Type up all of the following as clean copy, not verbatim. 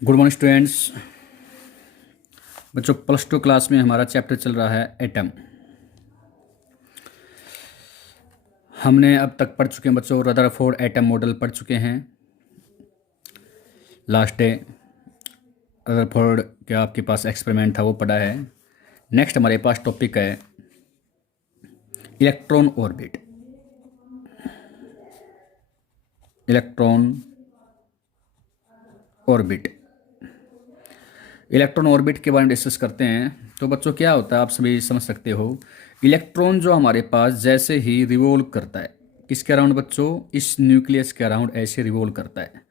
Good morning students. बच्चों +2 class में हमारा चैप्टर चल रहा है एटम। हमने अब तक पढ़ चुके हैं बच्चों, रदरफोर्ड एटम मॉडल पढ़ चुके हैं लास्ट डे। रदरफोर्ड का आपके पास एक्सपेरिमेंट था वो पढ़ा है। नेक्स्ट हमारे पास टॉपिक है electron orbit. Electron orbit electron orbit के बारे में डिस्कस करते हैं। तो बच्चों क्या होता है आप सभी समझ सकते हो। इलेक्ट्रॉन जो हमारे पास जैसे ही रिवॉल्व करता है, किसके अराउंड बच्चों? इस न्यूक्लियस के अराउंड ऐसे रिवॉल्व करता है।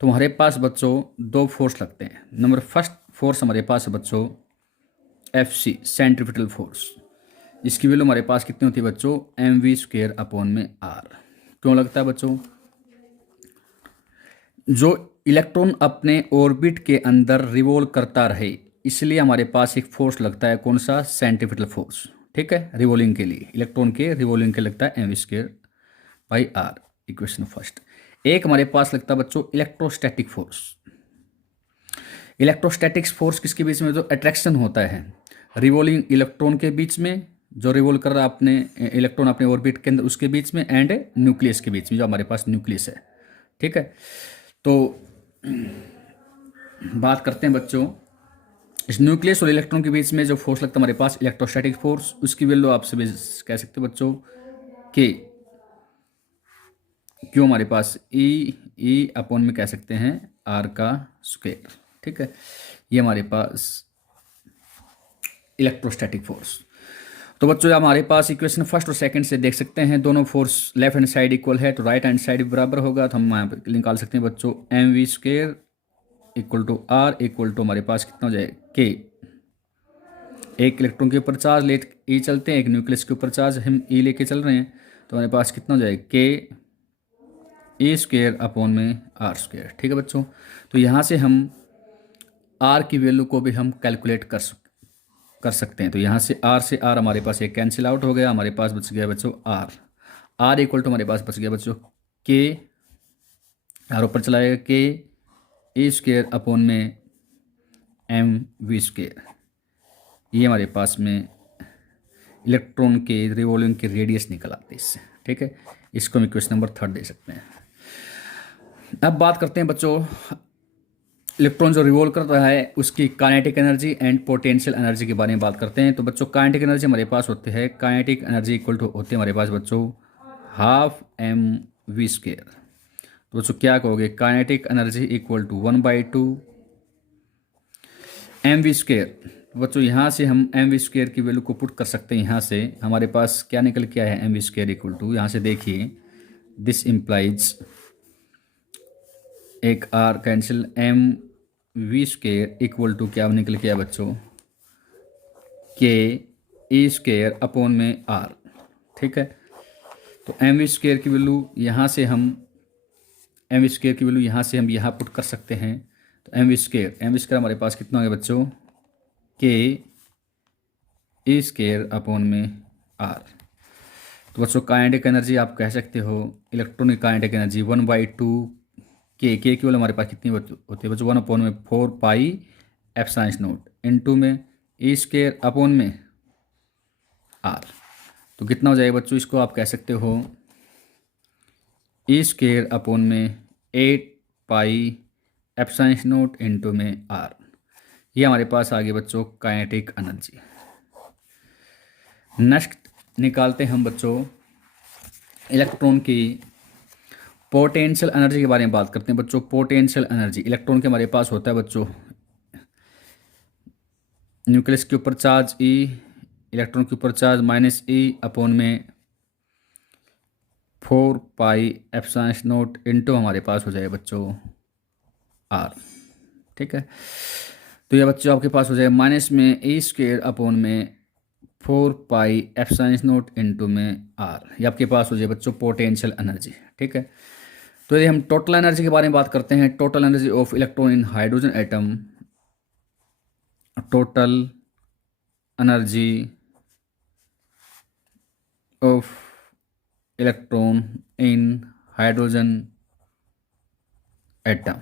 तो हमारे पास बच्चों दो फोर्स लगते हैं। नंबर फर्स्ट फोर्स हमारे पास है बच्चों FC सेंट्रीफ्यूगल फोर्स। इसकी वैल्यू हमारे पास कितनी होती है बच्चों? mv²/r। क्यों लगता है बच्चों? जो इलेक्ट्रॉन अपने ऑर्बिट के अंदर रिवॉल्व करता रहे, इसलिए हमारे पास एक फोर्स लगता है। कौन सा? Centrifugal force. ठीक है, रिवॉल्विंग के लिए, इलेक्ट्रॉन के रिवॉल्विंग के लगता है mv²/r। Equation first. एक हमारे पास लगता है बच्चों इलेक्ट्रोस्टैटिक फोर्स। इलेक्ट्रोस्टैटिक्स फोर्स किसके बीच में? जो अट्रैक्शन होता है रिवॉल्विंग इलेक्ट्रॉन के बीच में, जो रिवॉल्व कर रहा है अपने इलेक्ट्रॉन अपने ऑर्बिट के अंदर, उसके बीच में, एंड न्यूक्लियस के बीच में, जो हमारे पास न्यूक्लियस है। ठीक है, तो बात करते हैं बच्चों इस न्यूक्लियस और इलेक्ट्रॉन के बीच में जो फोर्स लगता है हमारे पास इलेक्ट्रोस्टैटिक फोर्स। उसकी वैल्यू आप सभी कह सकते हो बच्चों के क्यों हमारे पास E/अपॉन में कह सकते हैं r²। ठीक है, ये हमारे पास इलेक्ट्रोस्टैटिक फोर्स। तो बच्चों हमारे पास इक्वेशन फर्स्ट और सेकंड से देख सकते हैं, दोनों force left hand side equal है तो राइट हैंड साइड भी बराबर होगा। तो हम यहाँ पे निकाल सकते हैं बच्चों mv²/r इक्वल टू हमारे पास कितना हो जाए k। एक इलेक्ट्रॉन के ऊपर चार्ज ले E चलते हैं, एक न्यूक्लियस के ऊपर चार्ज हम E लेके चल रहे हैं, तो हमारे पास कितना हो जाए k E²/r²। ठीक है बच्चों, तो यहाँ से हम r की वैल्यू को भी हम कैलकुलेट कर सकते हैं। तो यहाँ से r हमारे पास एक कैंसिल आउट हो गया, हमारे पास बच गया बच्चों r इक्वल टू हमारे पास बच गया बच्चों k, r ऊपर चला जाएगा k E²/mv²। ये हमारे पास में इलेक्ट्रॉन के रिवॉल्विंग के रेडियस निकल आते हैं इससे। ठीक है, इसको हम इक्वेशन नंबर 3 दे सकते हैं। अब बात करते हैं बच्चों इलेक्ट्रॉन जो रिवॉल्व कर रहा है उसकी kinetic energy and potential energy के बारे में बात करते हैं। तो बच्चों काइनेटिक एनर्जी हमारे पास होती है, काइनेटिक एनर्जी इक्वल टू होती है हमारे पास बच्चों ½ mv²। तो बच्चों क्या कहोगे? Kinetic energy equal to 1/2 mv²। बच्चों यहाँ से हम mv² की वैल्यू को पुट कर सकते हैं। यहाँ से हमारे पास क्या निकल के आया है? mv² इक्वल टू, यहाँ से देखिए दिस इम्प्लाइज एक r cancel, mv² equal to क्या निकल के आया बच्चों? k E²/r। ठीक है, तो mv² की वैल्यू यहाँ से हम mv² की वैल्यू यहाँ से हम यहाँ पुट कर सकते हैं। तो mv² हमारे पास कितना हो गया बच्चों? k E²/r। तो बच्चों काइनेटिक एनर्जी आप कह सकते हो, इलेक्ट्रॉन की काइनेटिक एनर्जी 1/2 k की वैल्यू हमारे पास कितनी होती है बच्चों? 1/4πε0 इनटू में E²/r। तो कितना हो जाएगा बच्चों? इसको आप कह सकते हो E²/8πε0 इनटू में r। ये हमारे पास आ गया बच्चों काइनेटिक एनर्जी। नेक्स्ट निकालते हैं हम बच्चों इलेक्ट्रॉन की पोटेंशियल एनर्जी के बारे में बात करते हैं बच्चों। पोटेंशियल एनर्जी इलेक्ट्रॉन के हमारे पास होता है बच्चों न्यूक्लियस के ऊपर चार्ज E, इलेक्ट्रॉन के ऊपर चार्ज -E/4πε0 इनटू हमारे पास हो जाएगा बच्चों r। ठीक है, तो ये बच्चों आपके पास हो जाएगा माइनस में E²/4πε0 इनटू में r। ये आपके पास हो जाए बच्चों पोटेंशियल एनर्जी। ठीक है, तो यदि हम टोटल एनर्जी के बारे में बात करते हैं, total energy of electron in hydrogen atom, total energy of electron in hydrogen atom.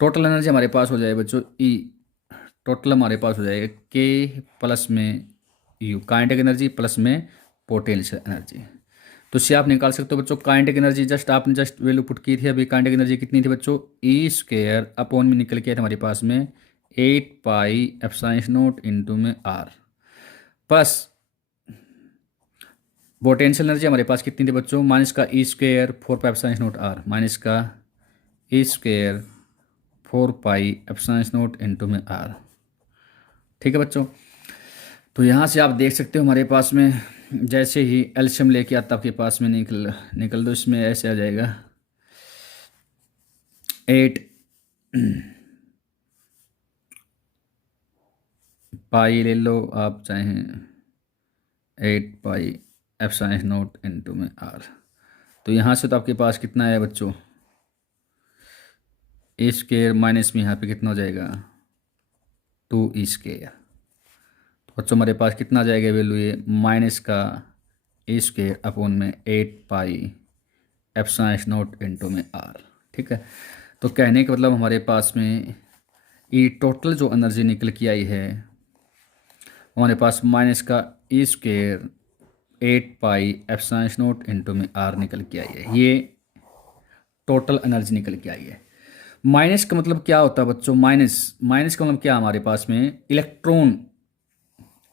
Total energy हमारे पास हो जाएगा बच्चों ई, टोटल हमारे पास हो जाएगा के प्लस में यू, काइनेटिक एनर्जी प्लस में पोटेंशियल एनर्जी। तो इससे आप निकाल सकते हो बच्चों काइनेटिक एनर्जी, आपने जस्ट वैल्यू पुट की थी अभी। काइनेटिक एनर्जी कितनी थी बच्चों, ई स्क्वायर अपॉन में निकल के हमारे पास में 8 पाई एप्सिलॉन नॉट इंटू में आर, प्लस पोटेंशियल एनर्जी हमारे पास कितनी थी बच्चों, माइनस का E square 4 pi epsilon not R, minus का E square 4 pi epsilon not into में आर। ठीक है बच्चों, तो यहाँ से आप देख सकते हो हमारे पास में जैसे ही एल्शियम लेके आता आपके पास में निकल दो, इसमें ऐसे आ जाएगा 8 पाई ले लो आप चाहें, 8 पाई एप्सिलॉन नॉट इनटू में आर। तो यहाँ से तो आपके पास कितना है बच्चों, ए स्क्वायर माइनस में यहाँ पे कितना हो जाएगा 2 ई स्क्वायर। तो बच्चों हमारे पास कितना आ जाएगा वैल्यू, ये माइनस का ए स्क्वायर अपॉन में 8 पाई एप्सिलॉन नॉट इनटू में आर। ठीक है, तो कहने का मतलब हमारे पास में ये टोटल जो एनर्जी निकल के आई है हमारे पास माइनस का E square 8 pi epsilon not into में आर निकल के आई है। ये टोटल एनर्जी निकल के आई है। माइनस का मतलब क्या होता है बच्चों, माइनस का मतलब क्या, हमारे पास में इलेक्ट्रॉन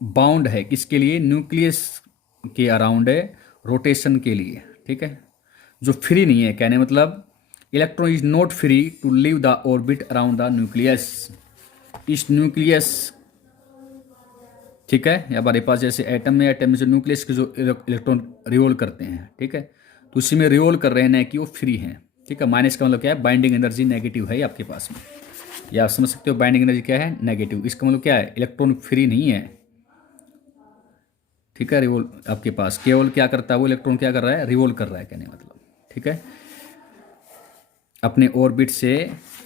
बाउंड है किसके लिए, न्यूक्लियस के अराउंड है, रोटेशन के लिए। ठीक है, जो फ्री नहीं है, कहने मतलब electron is not free to leave the orbit around the nucleus, इस न्यूक्लियस। ठीक है, या हमारे पास जैसे एटम में से न्यूक्लियस के जो इलेक्ट्रॉन रिवॉल्व करते हैं, ठीक है, तो उसी में रिवॉल्व कर रहे हैं, ना कि वो फ्री हैं। ठीक है, माइनस का मतलब क्या है, बाइंडिंग एनर्जी नेगेटिव है आपके पास में, या आप समझ सकते हो बाइंडिंग एनर्जी क्या है, नेगेटिव। इसका मतलब क्या है, इलेक्ट्रॉन फ्री नहीं है। ठीक है, रिवॉल्व आपके पास केवल क्या करता है, वो इलेक्ट्रॉन क्या कर रहा है, रिवॉल्व कर रहा है, कहने मतलब। ठीक है, अपने ऑर्बिट से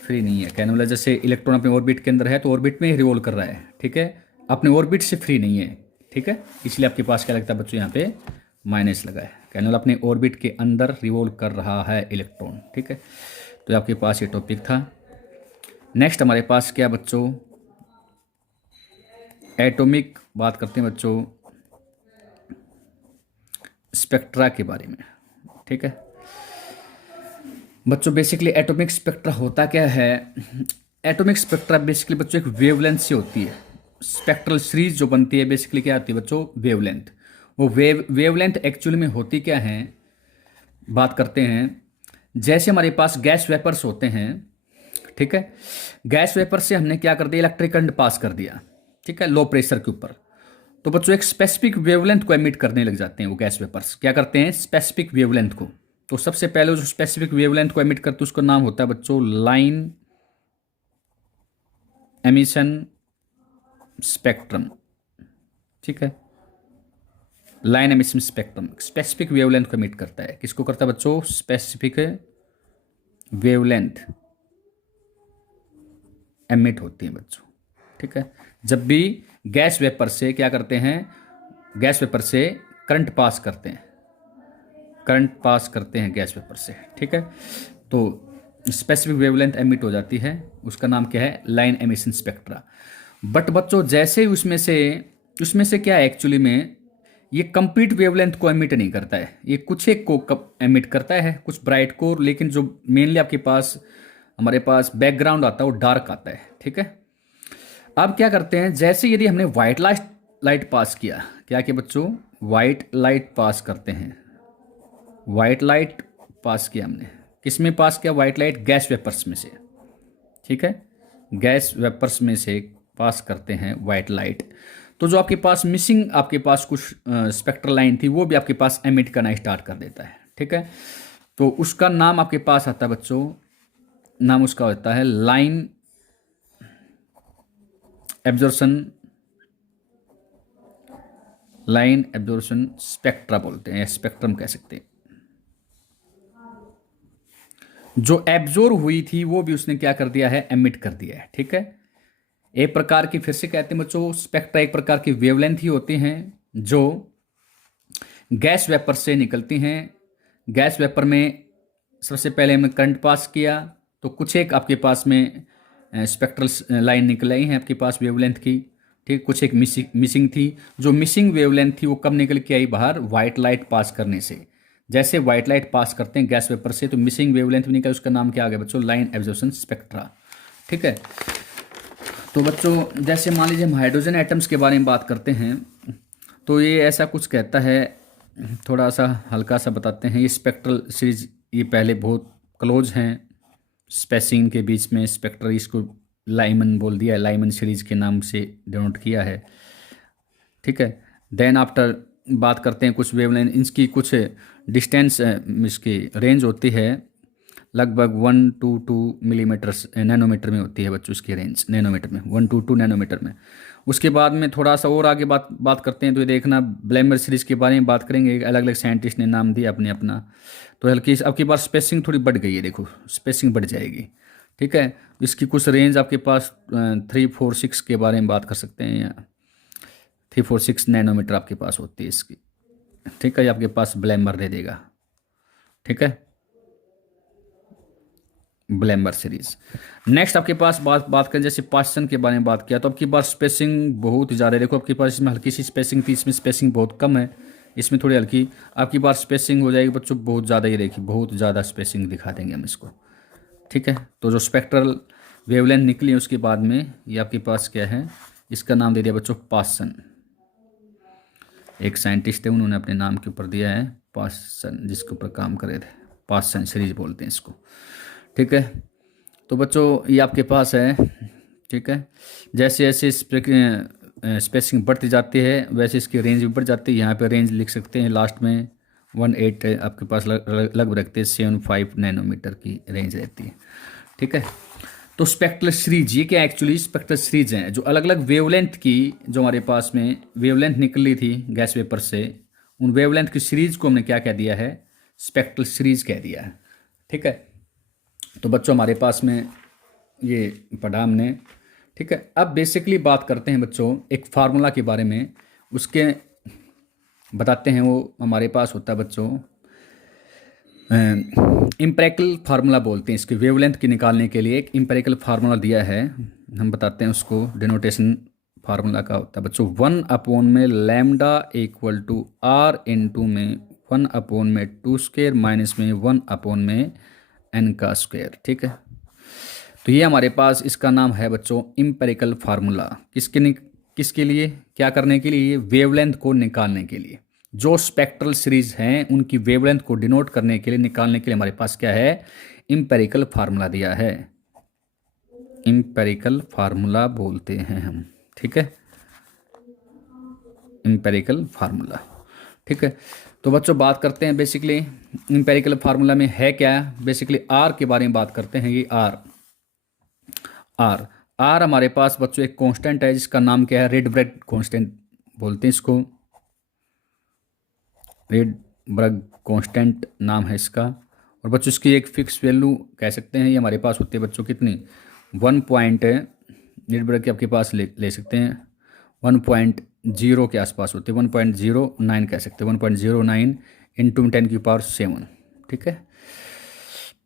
फ्री नहीं है, कहने मतलब जैसे इलेक्ट्रॉन अपने ऑर्बिट के अंदर है तो ऑर्बिट में ही रिवॉल्व कर रहा है। ठीक है, अपने ऑर्बिट से फ्री नहीं है। ठीक है, इसलिए आपके पास क्या लगता है बच्चों, यहाँ पे माइनस लगा है, कहने मतलब अपने ऑर्बिट के अंदर रिवॉल्व कर रहा है इलेक्ट्रॉन। ठीक है, तो आपके पास ये टॉपिक था। नेक्स्ट हमारे पास क्या बच्चों, एटॉमिक बात करते हैं बच्चों, स्पेक्ट्रा के बारे में। ठीक है बच्चों, बेसिकली एटॉमिक स्पेक्ट्रा होता क्या है, एटॉमिक स्पेक्ट्रा बेसिकली बच्चों एक वेवलेंथ से होती है। स्पेक्ट्रल सीरीज जो बनती है बेसिकली क्या होती है बच्चों, वेवलेंथ। वो वेवलेंथ एक्चुअली में होती क्या है, बात करते हैं। जैसे हमारे पास गैस वेपर्स होते हैं, ठीक है, गैस वेपर से हमने क्या कर दिया, इलेक्ट्रिक करंट पास कर दिया, ठीक है, लो प्रेशर के ऊपर, तो बच्चों एक स्पेसिफिक वेवलेंथ को एमिट करने लग जाते हैं। वो गैस वेपर्स क्या करते हैं, स्पेसिफिक वेवलेंथ को। तो सबसे पहले जो स्पेसिफिक वेवलेंथ को एमिट करते हैं उसका नाम होता है बच्चों लाइन एमिशन स्पेक्ट्रम। ठीक है, line emission spectrum specific wavelength को एमिट करता है। किसको करता है बच्चों, स्पेसिफिक वेवलेंथ एमिट होती है बच्चों। ठीक है, जब भी गैस वेपर से क्या करते हैं, गैस वेपर से करंट पास करते हैं, करंट पास करते हैं गैस वेपर से। ठीक है, तो स्पेसिफिक वेवलेंथ एमिट हो जाती है, उसका नाम क्या है, लाइन एमिशन स्पेक्ट्रा। बट बच्चों जैसे ही उसमें से क्या है, एक्चुअली में ये कंप्लीट वेवलेंथ को एमिट नहीं करता है, ये कुछ एक को एमिट करता है, कुछ ब्राइट को, लेकिन जो मेनली आपके पास हमारे पास बैकग्राउंड आता है वो डार्क आता है। ठीक है, अब क्या करते हैं, जैसे यदि हमने व्हाइट लाइट पास किया, क्या कि बच्चों व्हाइट लाइट पास करते हैं, व्हाइट लाइट पास किया हमने, किस में पास किया, व्हाइट लाइट गैस वेपर्स में से। ठीक है, गैस वेपर्स में से पास करते हैं व्हाइट लाइट, तो जो आपके पास मिसिंग आपके पास कुछ स्पेक्ट्रल लाइन थी वो भी आपके पास एमिट करना स्टार्ट कर देता है। ठीक है, तो उसका नाम आपके पास आता है बच्चों, नाम उसका होता है line absorption, line absorption spectra बोलते हैं, या स्पेक्ट्रम कह सकते हैं। जो एब्जॉर्ब हुई थी वो भी उसने क्या कर दिया है, एमिट कर दिया है। ठीक है, एक प्रकार की, फिर से कहते हैं बच्चों, स्पेक्ट्रा एक प्रकार की वेवलेंथ ही होती हैं जो गैस वेपर से निकलती हैं। गैस वेपर में सबसे पहले हमने करंट पास किया तो कुछ एक आपके पास में स्पेक्ट्रल लाइन निकल आई हैं आपके पास वेवलेंथ की। ठीक, कुछ एक मिसिंग थी। जो मिसिंग वेवलेंथ थी वो कब निकल के आई बाहर? वाइट लाइट पास करने से। जैसे वाइट लाइट पास करते हैं गैस वेपर से तो मिसिंग वेवलेंथ भी निकल, उसका नाम क्या आ गया बच्चों? Line absorption spectra. ठीक है, तो बच्चों जैसे मान लीजिए हम हाइड्रोजन एटम्स के बारे में बात करते हैं तो ये ऐसा कुछ कहता है, थोड़ा सा हल्का सा बताते हैं। ये स्पेक्ट्रल सीरीज ये पहले बहुत क्लोज हैं स्पेसिंग के बीच में। स्पेक्ट्रल इसको लाइमन बोल दिया है, लाइमन सीरीज के नाम से डिनोट किया है। ठीक है, देन आफ्टर बात करते हैं कुछ वेवलेंथ, इसकी कुछ डिस्टेंस इसकी रेंज होती है लगभग 1 to 2 मिलीमीटर नैनोमीटर में होती है बच्चों इसकी रेंज, नैनोमीटर में 1 to 2 नैनोमीटर में। उसके बाद में थोड़ा सा और आगे बात करते हैं तो ये देखना ब्लैमर सीरीज के बारे में बात करेंगे। अलग अलग साइंटिस्ट ने नाम दिया अपने अपना, तो हल्की आपकी पास स्पेसिंग थोड़ी बढ़ गई है, देखो स्पेसिंग बढ़ जाएगी। ठीक है, इसकी कुछ रेंज आपके पास 346 के बारे में बात कर सकते हैं, या 346 नैनोमीटर आपके पास होती है इसकी। ठीक है, ये आपके पास ब्लैमर दे देगा। ठीक है, ब्लैमर सीरीज। नेक्स्ट आपके पास बात करें जैसे पास्सन के बारे में बात किया तो आपकी पास स्पेसिंग बहुत ज़्यादा है। देखो आपके पास इसमें हल्की सी स्पेसिंग थी, इसमें स्पेसिंग बहुत कम है, इसमें थोड़ी हल्की आपकी पास स्पेसिंग हो जाएगी बच्चों बहुत ज़्यादा। ये देखिए बहुत ज़्यादा स्पेसिंग दिखा देंगे हम इसको। ठीक है, तो जो स्पेक्ट्रल वेवलेंथ निकली है उसके बाद में ये आपके पास क्या है, इसका नाम दे दिया बच्चों पास्सन। एक साइंटिस्ट है उन्होंने अपने नाम के ऊपर दिया है पास्सन, जिसके ऊपर काम करे थे। पास्सन सीरीज बोलते हैं इसको। ठीक है, तो बच्चों ये आपके पास है। ठीक है, जैसे जैसे स्पेसिंग बढ़ती जाती है वैसे इसकी रेंज भी बढ़ जाती है। यहाँ पे रेंज लिख सकते हैं लास्ट में 18 आपके पास लगभग रखते हैं 75 नैनोमीटर की रेंज रहती है। ठीक है, तो स्पेक्ट्रल सीरीज ये क्या एक्चुअली स्पेक्ट्रल सीरीज हैं जो अलग अलग वेवलेंथ की, जो हमारे पास में वेवलेंथ निकली थी गैस वेपर से, उन वेवलेंथ की सीरीज को हमने क्या कह दिया है? स्पेक्ट्रल सीरीज कह दिया है। ठीक है, तो बच्चों हमारे पास में ये पढ़ा हमने। ठीक है, अब बेसिकली बात करते हैं बच्चों एक फार्मूला के बारे में, उसके बताते हैं। वो हमारे पास होता है बच्चों इम्पेरिकल फार्मूला बोलते हैं इसके वेवलेंथ की निकालने के लिए। एक इम्पेरिकल फार्मूला दिया है, हम बताते हैं उसको। डिनोटेशन फार्मूला का होता है बच्चों 1 में lambda equal to R into में 1 में 2 स्क्वायर माइनस में 1 में n का स्क्वायर। ठीक है, तो ये हमारे पास इसका नाम है बच्चों इम्पेरिकल फार्मूला। किसके लिए, क्या करने के लिए? वेवलेंथ को निकालने के लिए। जो स्पेक्ट्रल सीरीज हैं उनकी वेवलेंथ को डिनोट करने के लिए, निकालने के लिए हमारे पास क्या है? इम्पेरिकल फार्मूला दिया है। इम्पेरिकल फार्मूला बोलते हैं हम। ठीक है, इम्पेरिकल फार्मूला। ठीक है, तो बच्चों बात करते हैं बेसिकली इम्पेरिकल फार्मूला में है क्या। बेसिकली आर के बारे में बात करते हैं। ये आर हमारे पास बच्चों एक कांस्टेंट है जिसका नाम क्या है? रेडबर्ग कांस्टेंट बोलते हैं इसको। रेडबर्ग कांस्टेंट नाम है इसका। और बच्चों इसकी एक फिक्स वैल्यू कह सकते हैं। ये हमारे पास होती है बच्चों कितनी? 1 पॉइंट रेडबर्ग के आपके पास ले सकते हैं 1.0 के आसपास होते हैं, 1.09 कह सकते हैं, 1.09 इंटू 10⁻⁷। ठीक है,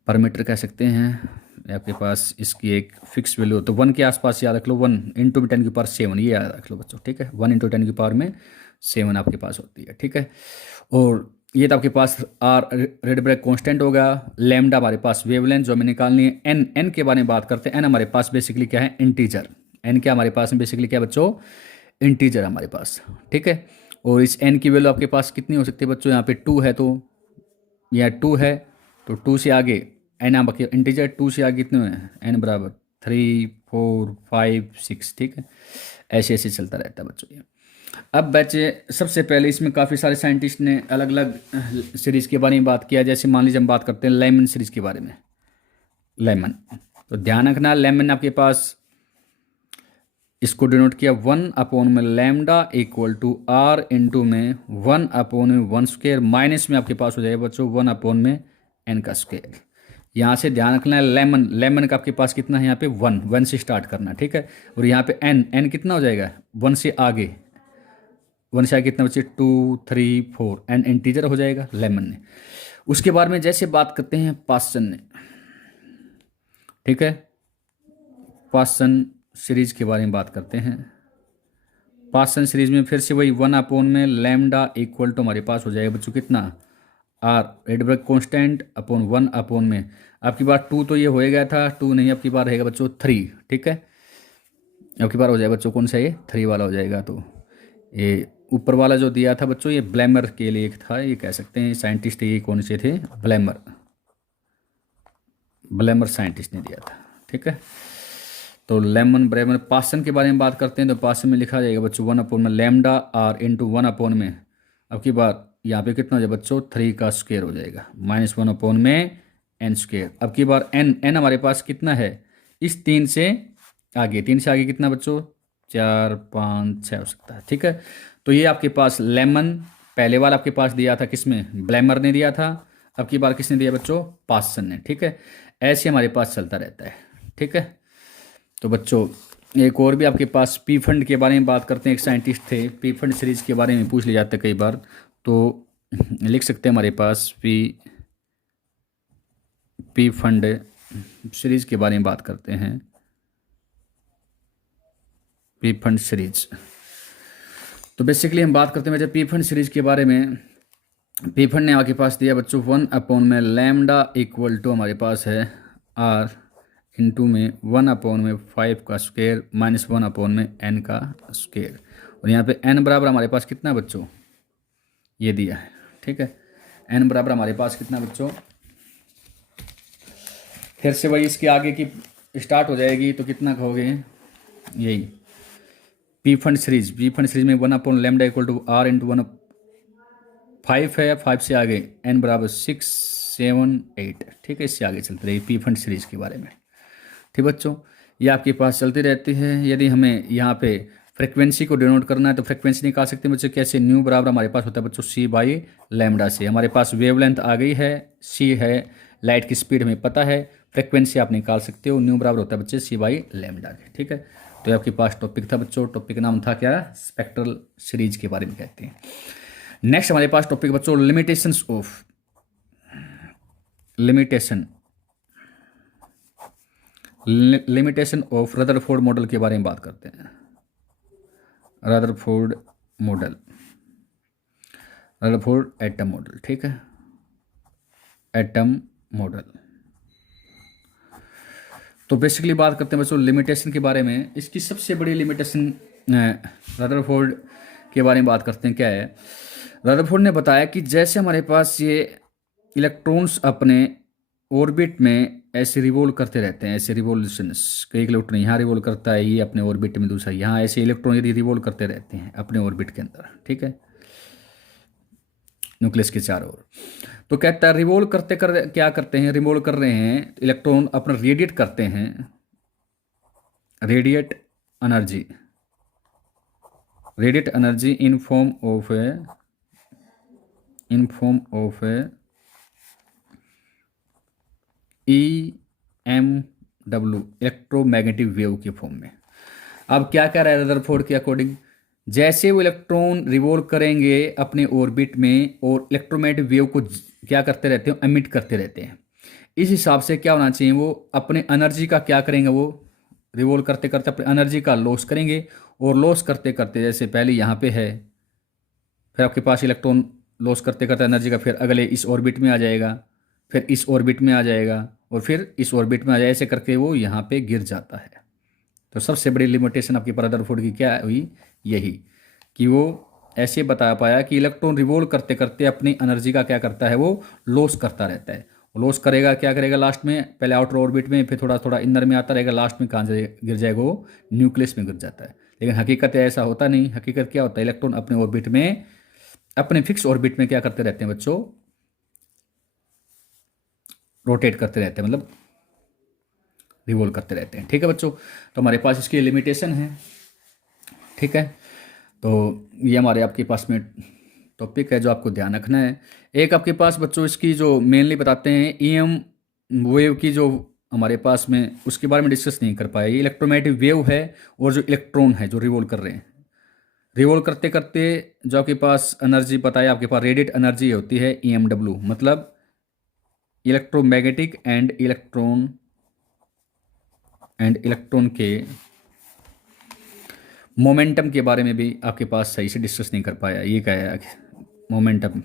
पर मीटर कह सकते हैं। आपके पास इसकी एक फिक्स वैल्यू हो तो 1 के आसपास याद रख लो, 1 इंटू 10⁻⁷ ये याद रख लो बच्चों। ठीक है, 1 इंटू 10⁻⁷ आपके पास होती है। ठीक है, और ये तो आपके पास आर रेडबर्ग कांस्टेंट होगा। लैम्डा हमारे पास वेवलेंथ जो हमें निकालनी है। एन के बारे में बात करते हैं। एन हमारे पास बेसिकली क्या है? इंटीजर। एन क्या हमारे पास में बेसिकली क्या बच्चों? इंटीजर हमारे पास। ठीक है, और इस एन की वैल्यू आपके पास कितनी हो सकती है बच्चों? यहाँ पे 2 है तो यहाँ 2 है तो 2 से आगे एन आपके इंटीजर 2 से आगे कितने हैं? एन बराबर 3 4 5 6। ठीक है, ऐसे ऐसे चलता रहता है बच्चों ये। अब बच्चे सबसे पहले इसमें काफ़ी सारे साइंटिस्ट ने अलग अलग सीरीज़ के बारे में बात किया। जैसे मान लीजिए हम बात करते हैं लेमन सीरीज़ के बारे में। लेमन, तो ध्यान रखना लेमन आपके पास इसको डिनोट किया 1 में lambda equal to R into में 1 में 1 स्क्वायर माइनस में आपके पास हो जाएगा बच्चों 1 में n का स्क्वायर। यहाँ से ध्यान रखना है लेमन का आपके पास कितना है? यहाँ पे 1 से स्टार्ट करना। ठीक है, और यहाँ पे n कितना हो जाएगा? 1 से आगे कितना बच्चे? 2 3 4 n इंटीजर हो जाएगा लेमन ने। उसके बारे में जैसे बात करते हैं पास्सन ने। ठीक है, पासन सीरीज के बारे में बात करते हैं। पासन सीरीज में फिर से वही 1 में लैम्डा इक्वल टू हमारे पास हो जाएगा बच्चों कितना, आर रेडबर्ग कांस्टेंट अपॉन 1 में आपकी बार 2 तो ये हो गया था, 2 नहीं आपकी बार रहेगा बच्चों 3। ठीक है, आपकी बार हो जाएगा बच्चों कौन सा, ये 3 वाला हो जाएगा। तो ये ऊपर वाला जो दिया था बच्चों ये ब्लैमर के लिए था, ये कह सकते हैं साइंटिस्ट ये कौन से थे, ब्लैमर, ब्लैमर साइंटिस्ट ने दिया था। ठीक है, तो लेमन ब्रेमन पासन के बारे में बात करते हैं तो पासन में लिखा जाएगा बच्चों 1 में लैम्डा आर इंटू 1 में अब की बार यहाँ पे कितना हो जाएगा बच्चों 3 का स्क्वायर हो जाएगा -1 में एन स्क्वायर। अब की बार एन हमारे पास कितना है, इस 3 से आगे, 3 से आगे कितना बच्चों 4 5 6 हो सकता है। ठीक है, तो ये आपके पास लेमन पहले वाला आपके पास दिया था किसमें, ब्लैमर ने दिया था, अब की बार किसने दिया बच्चों, पासन ने। ठीक है, ऐसे हमारे पास चलता रहता है। ठीक है, तो बच्चों एक और भी आपके पास पी फंड के बारे में बात करते हैं, एक साइंटिस्ट थे, पी फंड सीरीज के बारे में पूछ लिया जाता है कई बार, तो लिख सकते हैं हमारे पास पी फंड सीरीज के बारे में बात करते हैं, पी फंड सीरीज। तो बेसिकली हम बात करते हैं जब पी फंड सीरीज के बारे में, पी फंड ने आपके पास दिया बच्चों 1 में लैम्डा इक्वल टू हमारे पास है आर इंटू में 1 में 5 का स्क्वायर -1 में n का स्क्वायर, और यहाँ पे n बराबर हमारे पास कितना बच्चों, ये दिया है। ठीक है, n बराबर हमारे पास कितना बच्चों, फिर से वही इसके आगे की स्टार्ट हो जाएगी तो कितना कहोगे, यही पी फंड सीरीज में 1 lambda equal to R into 1 5 है, 5 से आगे n बराबर 6 7 8। ठीक है, इससे आगे चलते रहिए पी फंड सीरीज के बारे में। ठीक बच्चों, ये आपके पास चलती रहती है। यदि हमें यहाँ पे फ्रिक्वेंसी को डिनोट करना है तो फ्रिक्वेंसी निकाल सकते हैं बच्चों कैसे, न्यू बराबर हमारे पास होता है बच्चों c बाई लैम्डा से। हमारे पास वेवलेंथ आ गई है, c है, लाइट की स्पीड हमें पता है, फ्रिक्वेंसी आप निकाल सकते हो, न्यू बराबर होता है बच्चे c बाई लैम्डा के। ठीक है, तो आपके पास टॉपिक था बच्चों, टॉपिक नाम था क्या, स्पेक्ट्रल सीरीज के बारे में कहते हैं। नेक्स्ट हमारे पास टॉपिक बच्चों लिमिटेशन ऑफ रदरफोर्ड मॉडल के बारे में बात करते हैं। Rutherford atom model. ठीक है, एटम मॉडल। तो बेसिकली बात करते हैं बच्चों लिमिटेशन के बारे में। इसकी सबसे बड़ी लिमिटेशन रदरफोर्ड के बारे में बात करते हैं, क्या है, रदरफोर्ड ने बताया कि जैसे हमारे पास ये इलेक्ट्रॉन्स अपने ऑर्बिट में ऐसे रिवॉल्व करते रहते हैं, ऐसे रिवॉल्यूशंस, कई इलेक्ट्रॉन यहाँ रिवॉल्व करता है ये अपने ऑर्बिट में, दूसरा यहाँ, ऐसे इलेक्ट्रॉन यदि रिवॉल्व करते रहते हैं अपने ऑर्बिट के अंदर। ठीक है, न्यूक्लियस के चारों ओर, तो कहता है रिवॉल्व करते कर क्या करते हैं, रिवॉल्व कर रहे हैं इलेक्ट्रॉन अपना रेडिएट करते हैं, radiate energy in form of EMW electromagnetic wave के फॉर्म में। अब क्या कह रहा है रदरफोर्ड के अकॉर्डिंग, जैसे वो इलेक्ट्रॉन रिवॉल्व करेंगे अपने ऑर्बिट में और इलेक्ट्रोमैग्नेटिक वेव को क्या करते रहते हैं, एमिट करते रहते हैं, इस हिसाब से क्या होना चाहिए, वो अपने एनर्जी का क्या करेंगे, वो रिवॉल्व करते करते अपने एनर्जी का लॉस करेंगे, और लॉस करते करते जैसे पहले यहाँ पे है, फिर आपके पास इलेक्ट्रॉन लॉस करते करते एनर्जी का फिर अगले इस ऑर्बिट में आ जाएगा, फिर इस ऑर्बिट में आ जाएगा, और फिर इस ऑर्बिट में आ जाए, ऐसे करके वो यहाँ पे गिर जाता है। तो सबसे बड़ी लिमिटेशन आपकी रदरफोर्ड की क्या हुई, यही कि वो ऐसे बता पाया कि इलेक्ट्रॉन रिवॉल्व करते करते अपनी एनर्जी का क्या करता है, वो लॉस करता रहता है। लॉस करेगा, क्या करेगा, लास्ट में पहले आउटर ऑर्बिट में, फिर थोड़ा थोड़ा इनर में आता रहेगा, लास्ट में कहाँ गिर जाएगा, वो न्यूक्लियस में गिर जाता है। लेकिन हकीकत ऐसा होता नहीं, हकीकत क्या होता है, इलेक्ट्रॉन अपने ऑर्बिट में, अपने फिक्स ऑर्बिट में क्या करते रहते हैं बच्चों, रोटेट करते रहते हैं, मतलब रिवॉल्व करते रहते हैं। ठीक है बच्चों, तो हमारे पास इसकी लिमिटेशन है। ठीक है, तो ये हमारे आपके पास में टॉपिक है जो आपको ध्यान रखना है। एक आपके पास बच्चों इसकी जो मेनली बताते हैं EM वेव की, जो हमारे पास में उसके बारे में डिस्कस नहीं कर पाए। ये इलेक्ट्रोमैग्नेटिक वेव है, और जो इलेक्ट्रॉन है जो रिवॉल्व कर रहे हैं, रिवॉल्व करते करते जो आपके पास एनर्जी बताया, आपके पास रेडिएट एनर्जी होती है EMW, मतलब electromagnetic and electron and electron के मोमेंटम के बारे में भी आपके पास सही से डिस्कस नहीं कर पाया। ये क्या है मोमेंटम,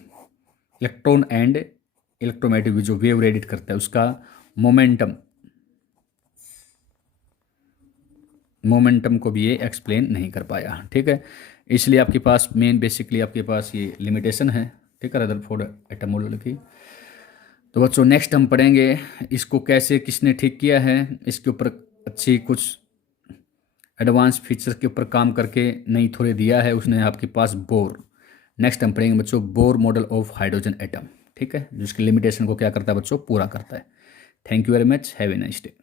इलेक्ट्रॉन एंड इलेक्ट्रोमैग्नेटिक जो वेव रेडिएट करता है उसका मोमेंटम को भी ये एक्सप्लेन नहीं कर पाया। ठीक है, इसलिए आपके पास मेन बेसिकली आपके पास ये लिमिटेशन है। ठीक है, रदरफोर्ड एटम मॉडल की। तो बच्चों नेक्स्ट हम पढ़ेंगे इसको कैसे किसने ठीक किया है, इसके ऊपर अच्छी कुछ एडवांस फीचर्स के ऊपर काम करके नई थ्योरी दिया है उसने आपके पास बोर। नेक्स्ट हम पढ़ेंगे बच्चों Bohr model of hydrogen atom. ठीक है, जिसकी लिमिटेशन को क्या करता है बच्चों, पूरा करता है। Thank you very much, have a nice day.